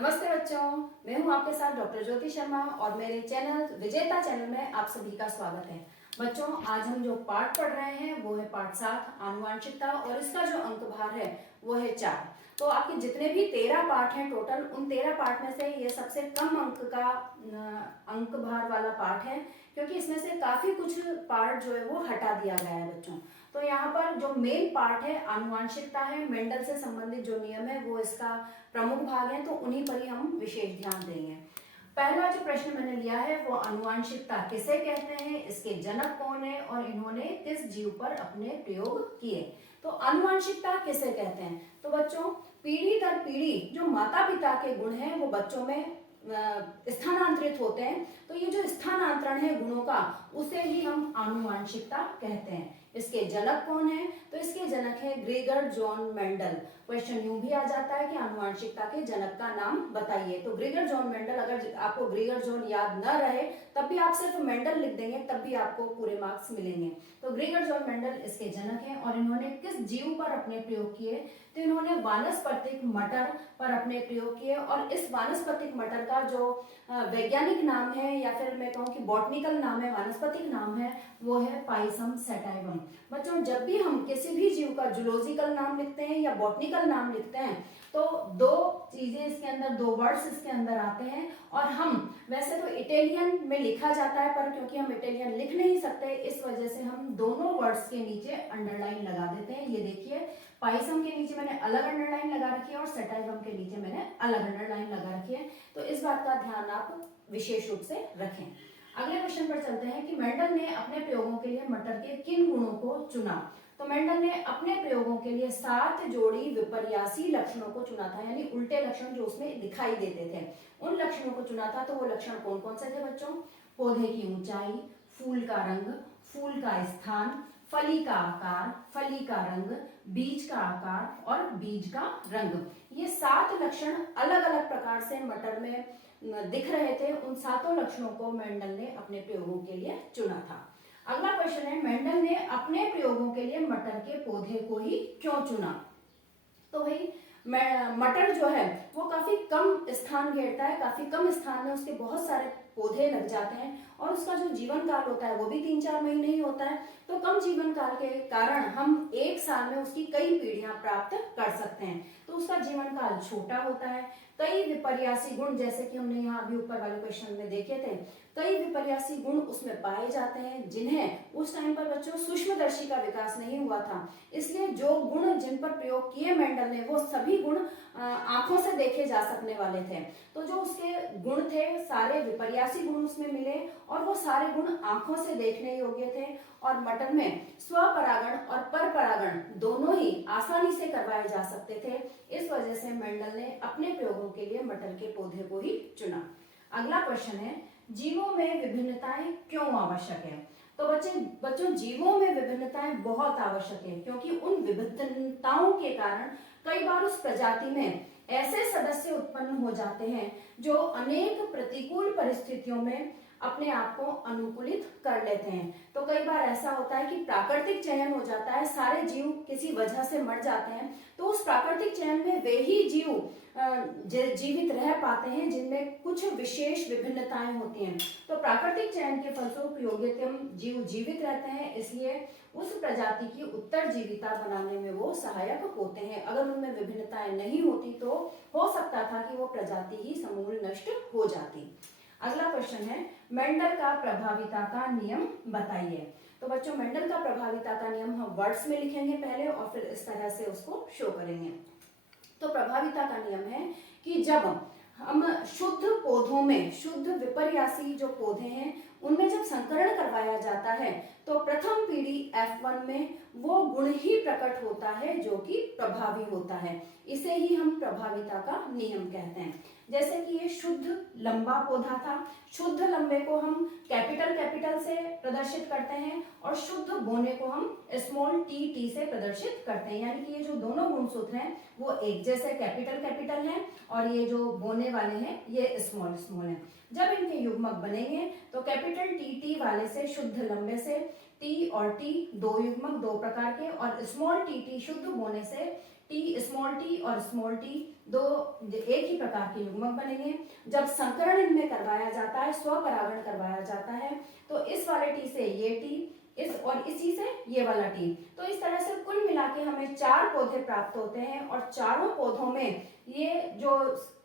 नमस्ते बच्चों, मैं हूं आपके साथ डॉक्टर ज्योति शर्मा और मेरे चैनल विजेता चैनल में आप सभी का स्वागत है। बच्चों, आज हम जो पाठ पढ़ रहे हैं वो है पाठ 7 आनुवांशिकता और इसका जो अंक भार है वो है 4। तो आपके जितने भी 13 पाठ हैं टोटल, उन 13 पाठ में से ये सबसे कम अंक का अंक भार वाला पाठ है, क्योंकि इसमें से काफी कुछ पार्ट जो है वो हटा दिया गया है बच्चों। तो यहाँ पर जो मेन पार्ट है आनुवांशिकता है, मेंडल से संबंधित जो नियम है वो इसका प्रमुख भाग है, तो उन्हीं पर ही हम विशेष ध्यान देंगे। पहला जो प्रश्न मैंने लिया है वो आनुवांशिकता किसे कहते हैं, इसके जनक कौन है और इन्होंने किस जीव पर अपने प्रयोग किए। तो आनुवांशिकता किसे कहते हैं, तो बच्चों पीढ़ी दर पीढ़ी जो माता पिता के गुण हैं वो बच्चों में स्थानांतरित होते हैं। तो ये जो स्थानांतरण है गुणों का, उसे ही हम आनुवांशिकता कहते हैं। इसके जनक कौन है, तो इसके जनक है ग्रेगर जॉन मेंडल। क्वेश्चन यूं भी आ जाता है कि आनुवांशिकता के जनक का नाम बताइए। तो ग्रेगर जॉन मेंडल, अगर आपको ग्रेगर जॉन याद न रहे तब भी आप सिर्फ मेंडल लिख देंगे, तब भी आपको पूरे मार्क्स मिलेंगे। तो ग्रेगर जॉन मेंडल इसके जनक हैं और इन्होंने किस जीव पर अपने प्रयोग किए, तो इन्होंने वानस्पतिक मटर पर अपने प्रयोग किए। और इस वानस्पतिक मटर का जो वैज्ञानिक नाम है, या फिर मैं कहूँ कि बॉटनिकल नाम है, वानस्पतिक नाम है, वो है पाइसम सैटाइवम। बच्चों, जब भी हम किसी भी जीव का जूलॉजिकल नाम लिखते हैं या बॉटनिकल नाम लिखते हैं तो दो चीजें इसके अंदर, दो वर्ड्स इसके अंदर आते हैं। और हम वैसे तो इटालियन में लिखा जाता है, पर क्योंकि हम इटालियन लिख नहीं सकते इस वजह से हम दोनों वर्ड्स के नीचे अंडरलाइन लगा देते हैं। ये देखिए, पाइसम के नीचे मैंने अलग अंडरलाइन लगा रखी है और सैटाइवम के नीचे मैंने अलग अंडरलाइन लगा रखी है। तो इस बात का ध्यान आप विशेष रूप से रखें। अगले क्वेश्चन पर चलते हैं कि मेंडल ने अपने प्रयोगों के लिए मटर के किन गुणों को चुना। तो मेंडल ने अपने प्रयोगों के लिए 7 जोड़ी विपर्यासी लक्षणों को चुना था, यानी उल्टे लक्षण जो उसमें दिखाई देते थे, उन लक्षणों को चुना था। तो वो लक्षण कौन कौन से थे बच्चों? पौधे की ऊंचाई, फूल का रंग, फूल का स्थान, फली का आकार, फली का रंग, बीज का आकार और बीज का रंग। ये 7 लक्षण अलग अलग प्रकार से मटर में दिख रहे थे। उन 7 लक्षणों को मेंडल ने अपने प्रयोगों के लिए चुना था। अगला क्वेश्चन है, मेंडल ने अपने प्रयोगों के लिए मटर के पौधे को ही क्यों चुना। तो भाई मटर जो है वो काफी कम स्थान घेरता है, काफी कम स्थान में उसके बहुत सारे पौधे लग जाते हैं और उसका जो जीवन काल होता है वो भी 3-4 महीने ही होता है। तो कम जीवन काल के कारण हम एक साल में उसकी कई पीढ़ियां प्राप्त कर सकते हैं। तो उसका जीवन काल छोटा होता है। कई विपर्यासी गुण, जैसे कि हमने यहाँ अभी ऊपर वाले क्वेश्चन में देखे थे, कई विपर्यासी गुण उसमें पाए जाते हैं जिन्हें उस टाइम पर बच्चों सूक्ष्मदर्शी का विकास नहीं हुआ था। इसलिए जो गुण जिन पर प्रयोग किए मेंडल ने, वो सभी गुण आंखों से देखे जा सकने वाले थे। तो जो उसके गुण थे, सारे विपर्यासी गुण उसमें मिले और वो सारे गुण आंखों से देखने योग्य थे। और मटर में स्वपरागण और परपरागण दोनों ही आसानी से करवाए जा सकते थे। इस वजह से मेंडल ने अपने प्रयोगों के लिए मटर के पौधे को ही चुना। अगला क्वेश्चन है, जीवों में विभिन्नताएं क्यों आवश्यक है। तो बच्चों जीवों में विभिन्नताएं बहुत आवश्यक है, क्योंकि उन विभिन्नताओं के कारण कई बार उस प्रजाति में ऐसे सदस्य उत्पन्न हो जाते हैं जो अनेक प्रतिकूल परिस्थितियों में अपने आप को अनुकूलित कर लेते हैं। तो कई बार ऐसा होता है कि प्राकृतिक चयन हो जाता है, सारे जीव किसी वजह से मर जाते हैं, तो उस प्राकृतिक चयन में वे ही जीव जीवित रह पाते हैं जिनमें कुछ विशेष विभिन्नताएं होती हैं। तो प्राकृतिक चयन के फलस्वरूप योग्यतम जीव जीवित रहते हैं, इसलिए उस प्रजाति की उत्तरजीविता बनाने में वो सहायक होते हैं। अगर उनमें विभिन्नताएं नहीं होती तो हो सकता था कि वो प्रजाति ही समूल नष्ट हो जाती। अगला क्वेश्चन है, मेंडल का प्रभाविता का नियम बताइए। तो बच्चों मेंडल का प्रभाविता का नियम हम वर्ड्स में लिखेंगे पहले और फिर इस तरह से उसको शो करेंगे। तो प्रभाविता का नियम है कि जब हम शुद्ध पौधों में, शुद्ध विपर्यासी जो पौधे हैं उनमें जब संकरण करवाया जाता है तो प्रथम पीढ़ी F1 में वो गुण ही प्रकट होता है जो कि प्रभावी होता है। इसे ही हम प्रभाविता का नियम कहते हैं। जैसे कि ये शुद्ध लंबा पौधा था, शुद्ध लंबे को हम कैपिटल से प्रदर्शित करते हैं और शुद्ध बोने को हम स्मॉल टी से प्रदर्शित करते हैं। यानी कि ये जो दोनों गुणसूत्र हैं वो एक जैसे कैपिटल हैं और ये जो बोने वाले हैं ये स्मॉल हैं। जब इनके युग्मक बनेंगे तो कैपिटल टी वाले से, शुद्ध लंबे से, टी और टी दो युग्मक, दो प्रकार के, और स्मॉल टी शुद्ध बोने से टी, स्मॉल टी और स्मॉल टी दो एक ही प्रकार के युग्मक बनेंगे। जब संकरण इनमें करवाया जाता है, स्वपरागण करवाया जाता है, तो इस वाले टी से ये टी, इस और इसी से ये वाला टी, तो इस तरह से कुल मिला के हमें 4 पौधे प्राप्त होते हैं और चारों पौधों में ये जो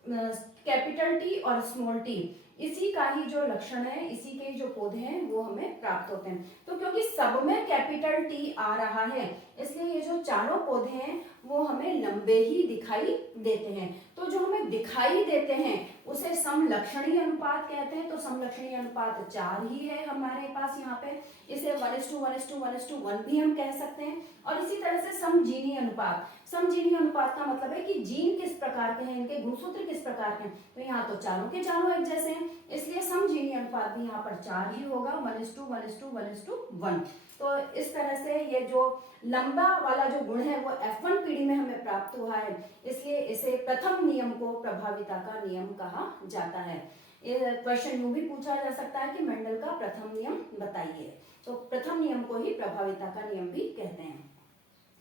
कैपिटल टी और स्मॉल टी, इसी का ही जो लक्षण है, इसी के जो पौधे हैं वो हमें प्राप्त होते हैं। तो क्योंकि सब में कैपिटल टी आ रहा है, इसलिए ये जो चारों पौधे हैं वो हमें लंबे ही दिखाई देते हैं। तो जो हमें दिखाई देते हैं उसे समलक्षणी अनुपात कहते हैं। तो समलक्षणी अनुपात 4 ही है हमारे पास यहाँ पे, इसे 1:1:1:1 भी हम कह सकते हैं। और इसी तरह से समजीनी अनुपात, समजीनी अनुपात का मतलब है कि जीन किस प्रकार के हैं, इनके गुणसूत्र किस प्रकार के हैं। तो यहाँ तो चारों के चारों एक जैसे हैं, इसलिए समजीनी अनुपात भी यहाँ पर 4 ही होगा, 1:1:1:1। तो इस तरह से ये जो लंबा वाला जो गुण है वो F1 पीढ़ी में हमें प्राप्त हुआ है, इसलिए इसे प्रथम नियम को प्रभाविता का नियम कहा जाता है। क्वेश्चन यूं भी पूछा जा सकता है कि मेंडल का प्रथम नियम बताइए, तो प्रथम नियम को ही प्रभाविता का नियम भी कहते हैं।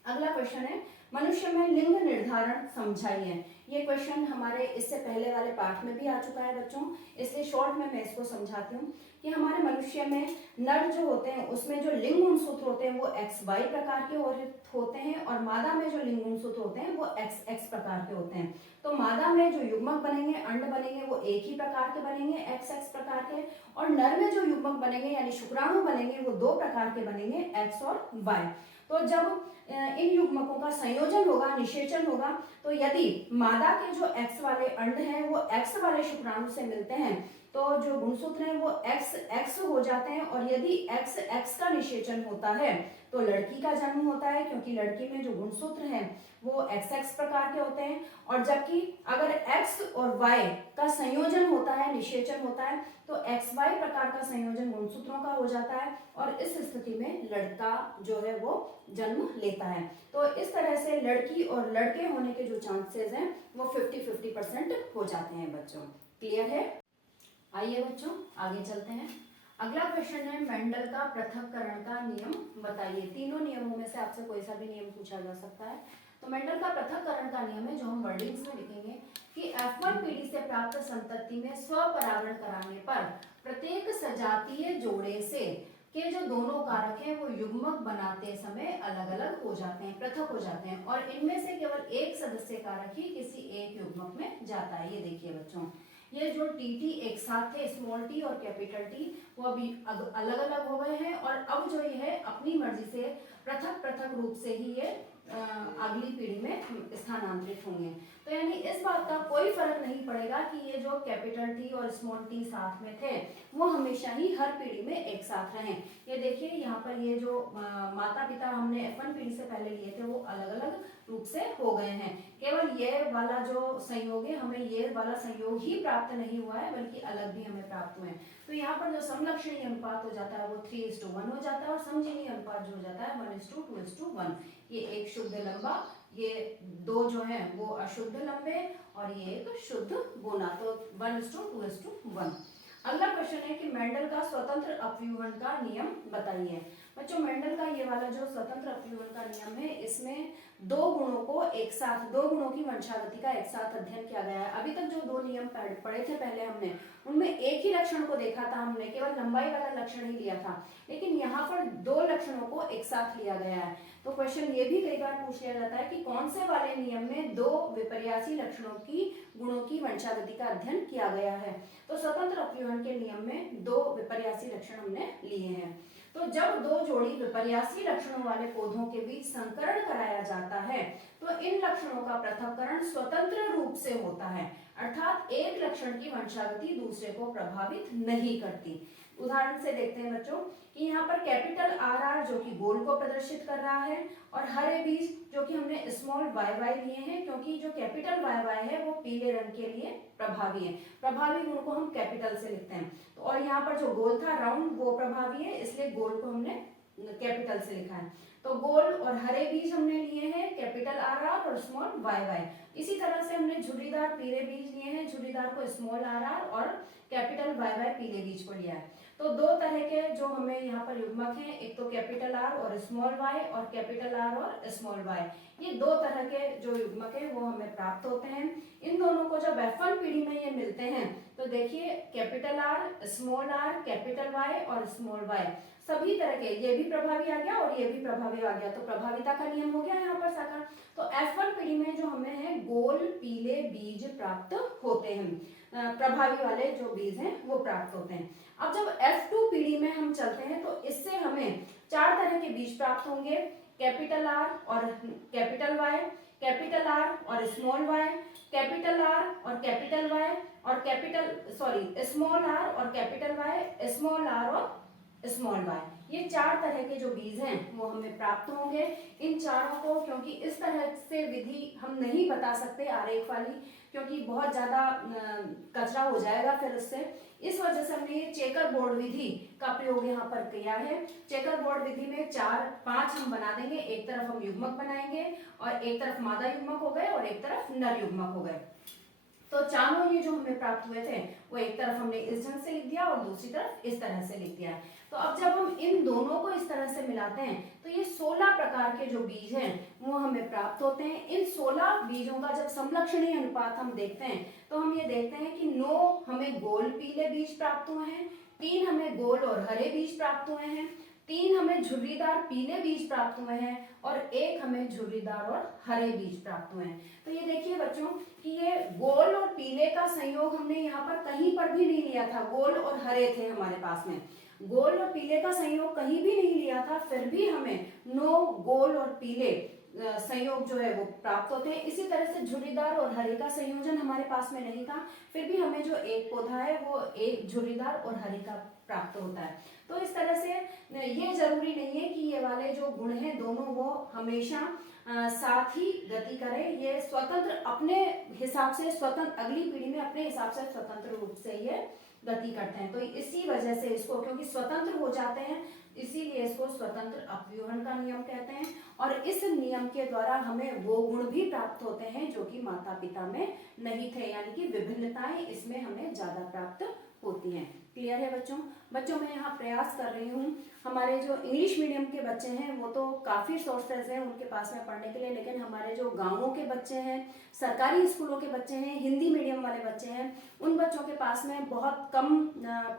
अगला क्वेश्चन है, मनुष्य में लिंग निर्धारण समझाइए। ये क्वेश्चन हमारे इससे पहले वाले पाठ में भी आ चुका है बच्चों, इसलिए शॉर्ट में मैं इसको समझाती हूँ कि हमारे मनुष्य में नर जो होते हैं उसमें जो लिंग गुणसूत्र होते हैं वो XY प्रकार के होते हैं और मादा में जो लिंग गुणसूत्र होते हैं वो XX प्रकार के होते हैं। तो मादा में जो युग्मक बनेंगे, अंड बनेंगे, वो एक ही प्रकार के बनेंगे, XX प्रकार के, और नर में जो युग्मक बनेंगे यानी शुक्राणु बनेंगे वो 2 प्रकार के बनेंगे, X और Y। तो जब इन युग्मकों का संयोजन होगा, निषेचन होगा, तो यदि मादा के जो X वाले अंड हैं वो X वाले शुक्राणु से मिलते हैं तो जो गुणसूत्र हैं वो XX हो जाते हैं, और यदि XX का निषेचन होता है तो लड़की का जन्म होता है, क्योंकि लड़की में जो गुणसूत्र हैं वो XX प्रकार के होते हैं। और जबकि अगर X और Y का संयोजन होता है, निषेचन होता है, तो XY प्रकार का संयोजन गुणसूत्रों का हो जाता है और इस स्थिति में लड़का जो है वो जन्म लेता है। तो इस तरह से लड़की और लड़के होने के जो चांसेस हैं वो 50-50% हो जाते हैं बच्चों। क्लियर है? आइए बच्चों आगे चलते हैं। अगला क्वेश्चन है, मेंडल का पृथक्करण का नियम बताइए। तीनों नियमों में से आपसे कोई सा भी नियम पूछा जा सकता है। तो मेंडल का पृथक्करण का नियम है जो हम वर्डिंग्स में लिखेंगे कि F1 पीढ़ी से प्राप्त संतति में स्वपरागण कराने पर प्रत्येक सजातीय जोड़े से के जो दोनों कारक हैं वो युग्मक बनाते समय अलग अलग हो जाते हैं, पृथक हो जाते हैं, और इनमें से केवल एक सदस्य कारक ही किसी एक युग्मक में जाता है। ये देखिए बच्चों, ये जो टी एक साथ थे, स्मॉल टी और कैपिटल टी, वो अभी अलग अलग हो गए हैं और अब जो ये है अपनी मर्जी से पृथक पृथक रूप से ही ये अगली पीढ़ी में स्थानांतरित होंगे। तो यानी इस बात का कोई फर्क नहीं पड़ेगा कि ये जो कैपिटल टी और स्मॉल टी साथ में थे वो हमेशा ही हर पीढ़ी में एक साथ रहें। ये देखिए यहाँ पर ये जो माता पिता हमने F1 पीढ़ी से पहले लिए थे वो अलग अलग रूप से हो गए हैं। केवल ये वाला जो संयोग है, हमें ये वाला संयोग ही प्राप्त नहीं हुआ है बल्कि अलग भी हमें प्राप्त हुए हैं। तो यहाँ पर जो समलक्षणी अनुपात हो जाता है वो 3:1 हो जाता है और समजीनी अनुपात जो हो जाता है 1:2:1। ये एक शुद्ध लंबा, ये दो जो है वो अशुद्ध लंबे और ये एक शुद्ध गोना, तो 1:2:1। अगला क्वेश्चन है कि मेंडल का स्वतंत्र अपव्यूहन का नियम बताइए। बच्चों मेंडल का ये वाला जो स्वतंत्र अपव्यूहन का नियम है इसमें दो गुणों की वंशावृत्ति का एक साथ अध्ययन किया गया है। अभी तक जो 2 नियम पढ़े थे पहले हमने, उनमें एक ही लक्षण को देखा था, हमने केवल लंबाई वाला लक्षण ही लिया था, लेकिन यहाँ पर 2 लक्षणों को एक साथ लिया गया है। तो क्वेश्चन ये भी कई बार पूछ लिया जाता है कि कौन से वाले नियम में 2 विपर्यासी लक्षणों की गुणों की वंशावृत्ति का अध्ययन किया गया है। तो स्वतंत्र अपव्यूहन के नियम में 2 विपर्यासी लक्षण हमने लिए हैं। तो जब 2 जोड़ी विपर्यासी लक्षणों वाले पौधों के बीच संकरण कराया जाता है तो इन लक्षणों का पृथक्करण स्वतंत्र रूप से होता है, अर्थात एक लक्षण की वंशावृत्ति दूसरे को प्रभावित नहीं करती। उदाहरण से देखते हैं बच्चों कि यहाँ पर कैपिटल RR जो कि गोल को प्रदर्शित कर रहा है और हरे बीज जो कि हमने स्मॉल YY लिए हैं, क्योंकि जो कैपिटल YY है वो पीले रंग के लिए प्रभावी है। प्रभावी गुण को हम कैपिटल से लिखते हैं। तो और यहाँ पर जो गोल था राउंड वो प्रभावी है, इसलिए गोल को हमने कैपिटल से लिखा है। तो गोल और हरे बीज हमने लिए हैं कैपिटल RR और स्मॉल YY। इसी तरह से हमने झुर्रीदार पीले बीज लिए हैं, झुर्रीदार को तो स्मॉल आर आर और कैपिटल वाई वाई पीले बीज को लिया है। तो दो तरह के जो हमें यहाँ पर युग्मक हैं, एक तो कैपिटल आर और स्मॉल वाई और कैपिटल आर और स्मॉल वाई, ये दो तरह के जो युग्मक है वो हमें प्राप्त होते हैं। इन दोनों को जब F1 पीढ़ी में ये मिलते हैं तो देखिए capital R, small R, capital Y और स्मॉल वाई सभी तरह के, ये भी प्रभावी आ गया और ये भी प्रभावी आ गया, तो प्रभाविता का नियम हो गया यहाँ पर साकार। तो F1 पीढ़ी में जो हमें है गोल पीले बीज प्राप्त होते हैं, प्रभावी वाले जो बीज हैं वो प्राप्त होते हैं। अब जब F2 पीढ़ी में हम चलते हैं तो इससे हमें चार तरह के बीज प्राप्त होंगे, कैपिटल आर और कैपिटल वाई, कैपिटल आर और स्मॉल वाई, कैपिटल आर और कैपिटल वाई और स्मॉल आर और कैपिटल वाई, स्मॉल आर और स्मॉल वाई, ये चार तरह के जो बीज हैं वो हमें प्राप्त होंगे। इन चारों को, क्योंकि इस तरह से विधि हम नहीं बता सकते आरेख वाली, क्योंकि बहुत ज्यादा कचरा हो जाएगा फिर इससे, इस वजह से हमने ये चेकर बोर्ड विधि का प्रयोग यहाँ पर किया है। चेकर बोर्ड विधि में 4-5 हम बना देंगे, एक तरफ हम युग्मक बनाएंगे और एक तरफ मादा युग्मक हो गए और एक तरफ नर युग्मक हो गए। तो चारों ये जो हमें प्राप्त हुए थे वो एक तरफ हमने इस ढंग से लिख दिया और दूसरी तरफ इस तरह से लिख दिया है। तो अब जब हम इन दोनों को इस तरह से मिलाते हैं तो ये 16 प्रकार के जो बीज हैं वो हमें प्राप्त होते हैं। इन 16 बीजों का जब समलक्षणीय अनुपात हम देखते हैं तो हम ये देखते हैं कि 9 हमें गोल पीले बीज प्राप्त हुए हैं, 3 हमें गोल और हरे बीज प्राप्त हुए हैं, 3 हमें झुर्रीदार पीले बीज प्राप्त हुए हैं और 1 हमें झुर्रीदार और हरे बीज प्राप्त हुए हैं। तो ये देखिए बच्चों कि ये गोल और पीले का संयोग हमने यहाँ पर कहीं पर भी नहीं लिया था, गोल और हरे थे हमारे पास में, गोल और पीले का संयोग कहीं भी नहीं लिया था, फिर भी हमें 9 गोल और पीले संयोग जो है वो प्राप्त होते हैं। इसी तरह से झुर्रीदार और हरे का संयोजन हमारे पास में नहीं था, फिर भी हमें जो एक पौधा है वो एक झुर्रीदार और हरे का प्राप्त होता है। तो इस तरह से ये जरूरी नहीं है कि ये वाले जो गुण हैं दोनों वो हमेशा साथ ही गति करें, ये स्वतंत्र अपने हिसाब से स्वतंत्र अगली पीढ़ी में अपने हिसाब से स्वतंत्र रूप से ये गति करते हैं। तो इसी वजह से इसको, क्योंकि स्वतंत्र हो जाते हैं इसीलिए इसको स्वतंत्र अपव्यूहन का नियम कहते हैं। और इस नियम के द्वारा हमें वो गुण भी प्राप्त होते हैं जो कि माता पिता में नहीं थे, यानी कि विभिन्नताएं इसमें हमें ज्यादा प्राप्त होती हैं। क्लियर है बच्चों? बच्चों मैं यहाँ प्रयास कर रही हूँ, हमारे जो इंग्लिश मीडियम के बच्चे हैं वो तो काफ़ी सोर्सेज हैं उनके पास में पढ़ने के लिए, लेकिन हमारे जो गाँवों के बच्चे हैं, सरकारी स्कूलों के बच्चे हैं, हिंदी मीडियम वाले बच्चे हैं, उन बच्चों के पास में बहुत कम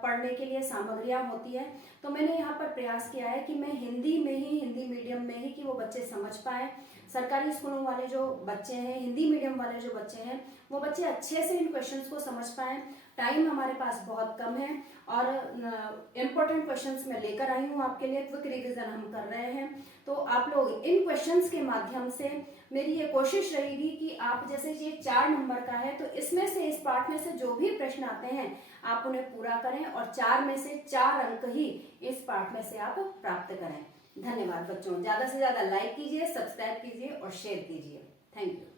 पढ़ने के लिए सामग्रियाँ होती है। तो मैंने यहाँ पर प्रयास किया है कि मैं हिंदी में ही, हिंदी मीडियम में ही, कि वो बच्चे समझ पाएँ। सरकारी स्कूलों वाले जो बच्चे हैं, हिंदी मीडियम वाले जो बच्चे हैं, वो बच्चे अच्छे से इन क्वेश्चंस को समझ पाएँ। टाइम हमारे पास बहुत कम है और इम्पोर्टेंट क्वेश्चंस मैं लेकर आई हूँ आपके लिए, क्विक रिवीजन हम कर रहे हैं। तो आप लोग इन क्वेश्चंस के माध्यम से, मेरी ये कोशिश रहेगी कि आप, जैसे ये 4 नंबर का है तो इसमें से, इस पार्ट में से जो भी प्रश्न आते हैं आप उन्हें पूरा करें और 4 में से 4 अंक ही इस पार्ट में से आप प्राप्त करें। धन्यवाद बच्चों, ज़्यादा से ज़्यादा लाइक कीजिए, सब्सक्राइब कीजिए और शेयर कीजिए। Thank you.